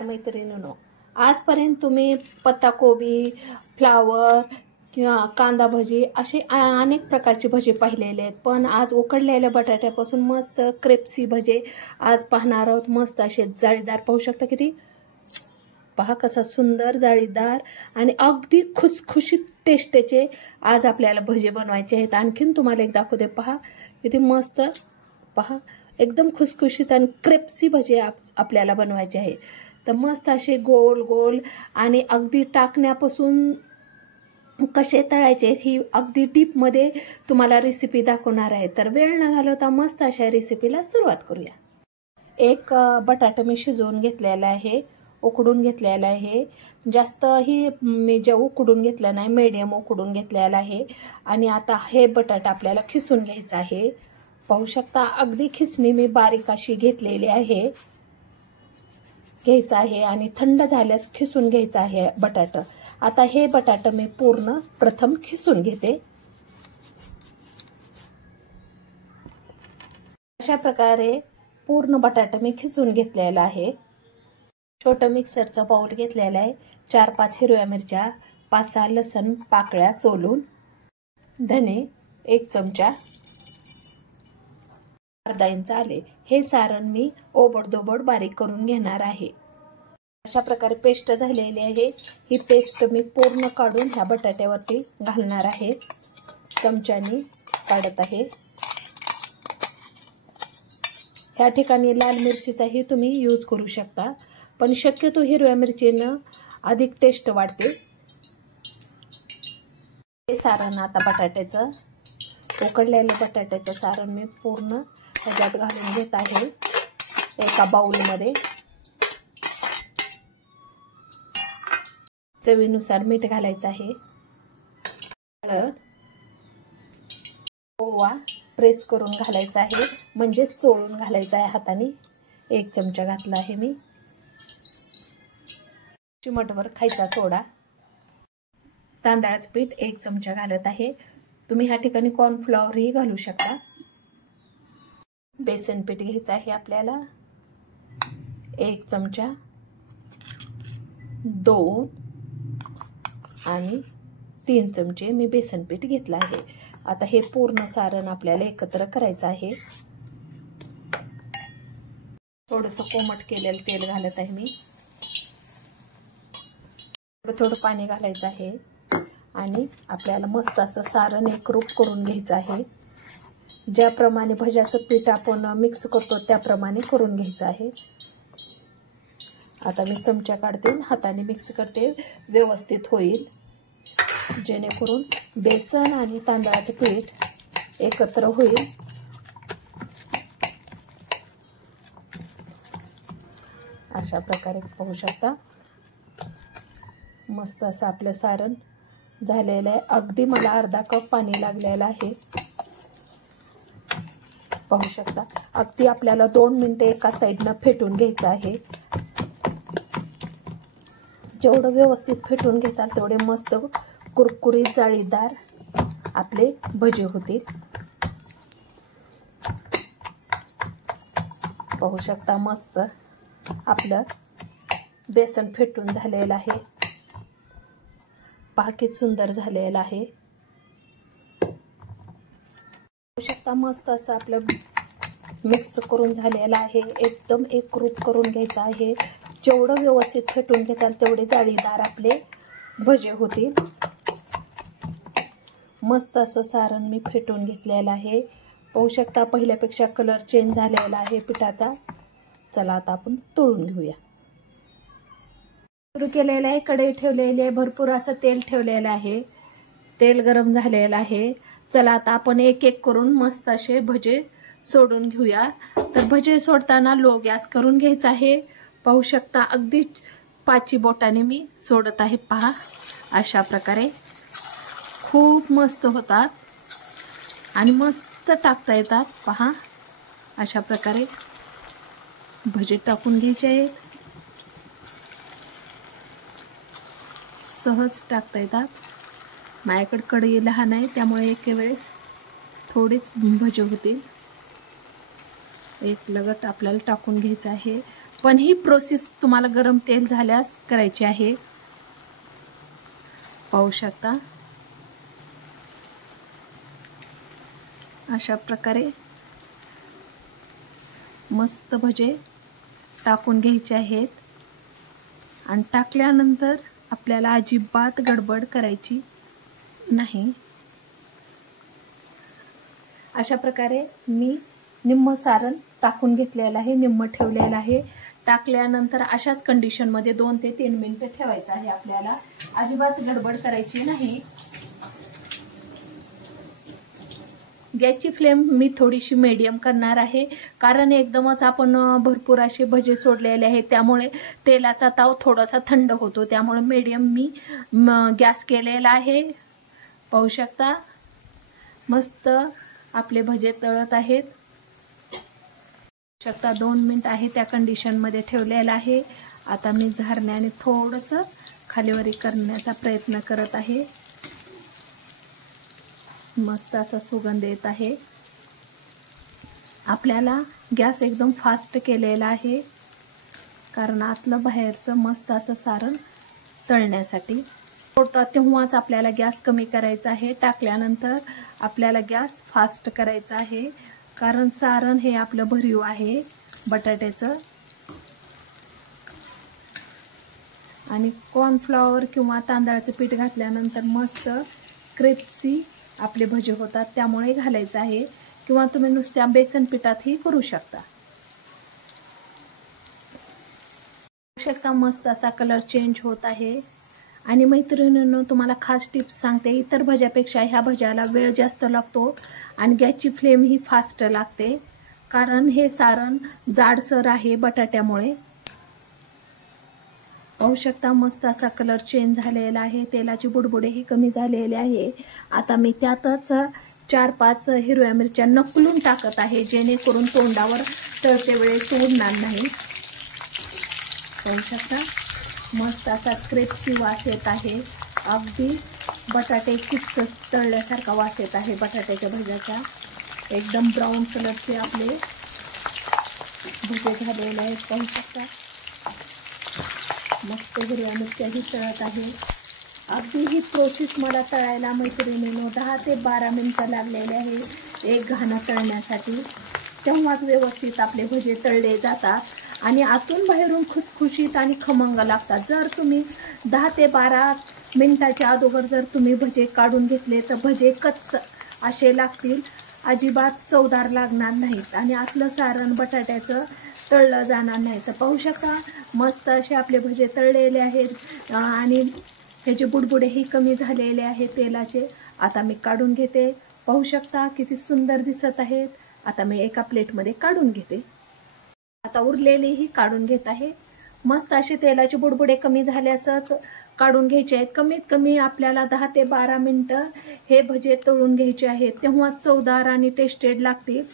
मैत्रिणींनो, आजपर्यंत तुम्ही पत्ताकोबी, फ्लावर किंवा कांदा भजी असे अनेक प्रकारची भजी पाहिलेले आहेत, पण आज उकडलेल्या बटाट्यापासून मस्त क्रेप्सी भजे आज पाहणार आहोत। मस्त असे जाळीदार पाहू शकता किती, पहा कसा सुंदर जाळीदार आणि अगदी खुसखुशीत टेस्टचे आज आपल्याला भजे बनवायचे आहेत। आणखीन तुम्हाला एक दाखवते, पहा किती मस्त, पहा एकदम खुसखुशीत आणि क्रेप्सी भजे आपल्याला बनवायचे आहे। तर मस्त असे गोल गोल आणि अगदी टाकण्यापासून कसे तळायचे ही अगदी डीप मध्ये तुम्हाला रेसिपी दाखवणार आहे। तर वेळ न घालवता मस्त अशा रेसिपीला सुरुवात करूया। एक बटाटा मी शिजवून घेतलेला आहे, उकडून घेतलेला आहे। जास्त ही मी जे उकडून घेतलं नाही, मीडियम उकडून घेतलेला आहे। आणि आता हे बटाटा आपल्याला खिसून घ्यायचा आहे। पाहू शकता अगदी खिसणी मी बारीक अशी घेतलेली आहे, घ्यायचा आहे आणि थंड झाल्यास खिसून घ्यायचा आहे बटाटा। आता हे बटाटा मी पूर्ण प्रथम खिसून घेते। अशा प्रकारे पूर्ण बटाटा मी खिसून घेतलेला आहे। छोटा मिक्सरचा बाउल घेतलेला आहे, 4-5 हिरव्या मिरच्या, 5-6 लसण पाकळ्या सोलून, धने 1 चमचा, अर्धा इंच आले। हे सारण मी ओबडधोबड बारीक करून घेणार आहे। अशा प्रकारे पेस्ट झालेली आहे। ही पेस्ट मी पूर्ण काढून ह्या बटाट्यावरती घालणार आहे, चमच्याने काढत आहे। ह्या ठिकाणी लाल मिरचीचाही तुम्ही यूज करू शकता, पण शक्यतो हिरव्या मिरचीनं अधिक टेस्ट वाढते। हे सारण आता बटाट्याचं, उकडलेलं बटाट्याचं सारण मी पूर्ण ह्याच्यात घालून घेत आहे एका बाउलमध्ये। चवीनुसार मीठ घालायचं आहे, हळद, ओवा प्रेस करून घालायचा आहे, म्हणजे चोळून घालायचा आहे हाताने। 1 चमचा घातला आहे मी। चिमटभर खायचा सोडा, तांदळाचं पीठ 1 चमचा घालत आहे। तुम्ही ह्या ठिकाणी कॉर्नफ्लॉवरही घालू शकता। बेसन पीठ घ्यायचं आहे आपल्याला 1 चमचा, 2 आणि 3 चमचे मी बेसन पीठ घेतलं आहे। आता हे पूर्ण सारण आपल्याला एकत्र करायचं आहे। थोडंसं कोमट केलेलं तेल घालत आहे मी, थोडं पाणी घालायचं आहे आणि आपल्याला मस्त असं सारण एकरूप करून घ्यायचं आहे। ज्याप्रमाणे भज्याचं पीठ आपण मिक्स करतो त्याप्रमाणे करून घ्यायचं आहे। आता मी चमचा काढते, हाताने मिक्स करते, व्यवस्थित होईल, जेणेकरून बेसन आणि तांदळाचं पीठ एकत्र होईल। अशा प्रकारे पाहू शकता मस्त असं आपलं सारण झालेलं आहे। अगदी मला अर्धा कप पाणी लागलेलं आहे, पाहू शकता। अगदी आपल्याला 2 मिनिटे एका साईडनं फेटून घ्यायचं आहे। जेवढं व्यवस्थित फेटून घ्याल तेवढे मस्त कुरकुरीत जाळीदार आपले भजे होतील। पाहू शकता मस्त आपलं बेसन फेटून झालेलं आहे, पहा किती सुंदर झालेलं आहे। पाहू शकता मस्त असं आपलं मिक्स करून झालेलं आहे, एकदम एकरूप करून घ्यायचं आहे। जेवढं व्यवस्थित फेटून घेताल तेवढे जाळीदार आपले भजे होतील। मस्त असं सारण मी फेटून घेतलेलं आहे, पाहू शकता पहिल्यापेक्षा कलर चेंज झालेला आहे पिठाचा। चला आता आपण तळून घेऊया। सुरू केलेलं आहे, कढई ठेवलेली आहे, भरपूर असं तेल ठेवलेलं आहे, तेल गरम झालेलं आहे। चला आता आपण एक एक करून मस्त असे भजे सोडून घेऊया। तर भजे सोडताना लो गॅस करून घ्यायचा आहे। पाहू शकता अगदी 5 बोटाने मी सोडत आहे, पहा अशा प्रकारे खूप मस्त होतात आणि मस्त टाकता येतात। पहा अशा प्रकारे भजे टाकून घ्यायचे आहेत, सहज टाकता येतात। माझ्याकडे कढई लहान आहे त्यामुळे एके वेळेस थोडेच भजे होतील। एक लगट आपल्याला टाकून घ्यायचं आहे पण ही प्रोसेस तुम्हाला गरम तेल झाल्यास करायची आहे. पाहू शकता अशा प्रकारे मस्त भजे टाकून घ्यायचे आहेत. आणि टाकल्यानंतर आपल्याला अजिबात गडबड करायची नाही. अशा प्रकारे मी निम्म सारण टाकून घेतलेलं आहे, निम्म ठेवलेलं आहे. टाकल्यानंतर अशाच कंडिशनमध्ये 2 ते 3 मिनिटं ठेवायचं आहे. आपल्याला अजिबात गडबड करायची नाही. गॅसची फ्लेम मी थोडीशी मीडियम करणार आहे, कारण एकदमच आपण भरपूर असे भजे सोडलेले आहेत, त्यामुळे तेलाचा ताव थोडासा थंड होतो. त्यामुळे मीडियम मी गॅस केलेला आहे. पाहू शकता मस्त आपले भजे तळत आहेत. शकता 2 मिनिट आहे त्या कंडिशनमध्ये ठेवलेलं आहे. आता मी झारण्याने थोडंसं खालीवरी करण्याचा प्रयत्न करत आहे. मस्त असा सुगंध येत आहे. आपल्याला गॅस एकदम फास्ट केलेला आहे, कारण आतलं बाहेरचं मस्त असं सारण तळण्यासाठी. तेव्हाच आपल्याला गॅस कमी करायचा आहे. टाकल्यानंतर आपल्याला गॅस फास्ट करायचा आहे, कारण सारण हे आपलं भरीव आहे बटाट्याचं. आणि कॉर्नफ्लॉवर किंवा तांदळाचं पीठ घातल्यानंतर मस्त क्रिस्पी आपले भजे होतात, त्यामुळे घालायचं आहे. किंवा तुम्ही नुसत्या बेसन पिठातही करू शकता. मस्त असा कलर चेंज होत आहे. आणि मैत्रिणींनो, तुम्हाला खास टिप्स सांगते. इतर भज्यापेक्षा ह्या भज्याला वेळ जास्त लागतो आणि गॅसची फ्लेम ही फास्ट लागते, कारण हे सारण जाडसर आहे बटाट्यामुळे. पाहू शकता मस्त असा कलर चेंज झालेला आहे. तेलाची बुडबुडेही कमी झालेले आहे. आता मी त्यातच 4-5 हिरव्या मिरच्या नकलून टाकत आहे, जेणेकरून तोंडावर तळते वेळेस उडणार नाही. पाहू शकता मस्त असा क्रिस्पी वास येत आहे. अगदी बटाटे चिप्स तळल्यासारखा वास येत आहे बटाट्याच्या भज्याचा. एकदम ब्राऊन कलरचे आपले भजे झालेले आहेत. पाहू शकता मस्त हिरव्या मिरच्याही तळत आहे. अगदी ही प्रोसेस मला तळायला मैत्रिणींनो 10 ते 12 मिनिटं लागलेले आहे एक घाणा तळण्यासाठी. तेव्हाच व्यवस्थित आपले भजे तळले जातात आणि आतून बाहेरून खुसखुशीत आणि खमंग लागतात. जर तुम्ही 10 ते 12 मिनिटाच्या अगोदर जर तुम्ही भजे काढून घेतले तर भजे कच्च असे लागतील, अजिबात चवदार लागणार नाहीत आणि आतलं सारण बटाट्याचं तळलं जाणार नाही. तर पाहू शकता मस्त असे आपले भजे तळलेले आहेत आणि ह्याचे बुडबुडेही कमी झालेले आहेत तेलाचे. आता मी काढून घेते. पाहू शकता किती सुंदर दिसत आहेत. आता मी एका प्लेटमध्ये काढून घेते. आता उरलेलेही काढून घेत आहे. मस्त असे तेलाचे बुडबुडे कमी झाल्यासच काढून घ्यायचे आहेत. कमीत कमी आपल्याला 10 ते 12 मिनिटं हे भजे तळून घ्यायचे आहेत, तेव्हा चवदार आणि टेस्टेड लागतील.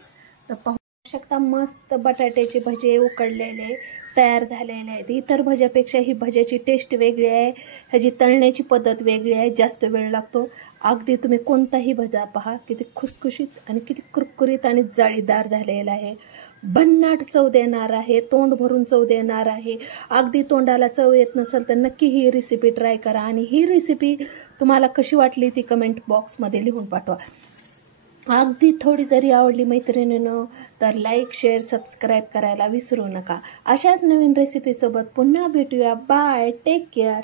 तर पाहू शकता मस्त बटाट्याचे भजे उकडलेले तयार झालेले आहेत. इतर भज्यापेक्षा ही भज्याची टेस्ट वेगळी आहे, ह्याची तळण्याची पद्धत वेगळी आहे, जास्त वेळ लागतो. अगदी तुम्ही कोणताही भजा पहा किती खुसखुशीत आणि किती कुरकुरीत आणि जाळीदार झालेला आहे. भन्नाट चव देणार आहे, तोंड भरून चव देणार आहे. अगदी तोंडाला चव येत नसेल तर नक्की ही रेसिपी ट्राय करा आणि ही रेसिपी तुम्हाला कशी वाटली ती कमेंट बॉक्समध्ये लिहून पाठवा. अगदी थोडी जरी आवडली मैत्रिणींनो तर लाईक, शेअर, सबस्क्राईब करायला विसरू नका. अशाच नवीन रेसिपीसोबत पुन्हा भेटूया. Bye, take care.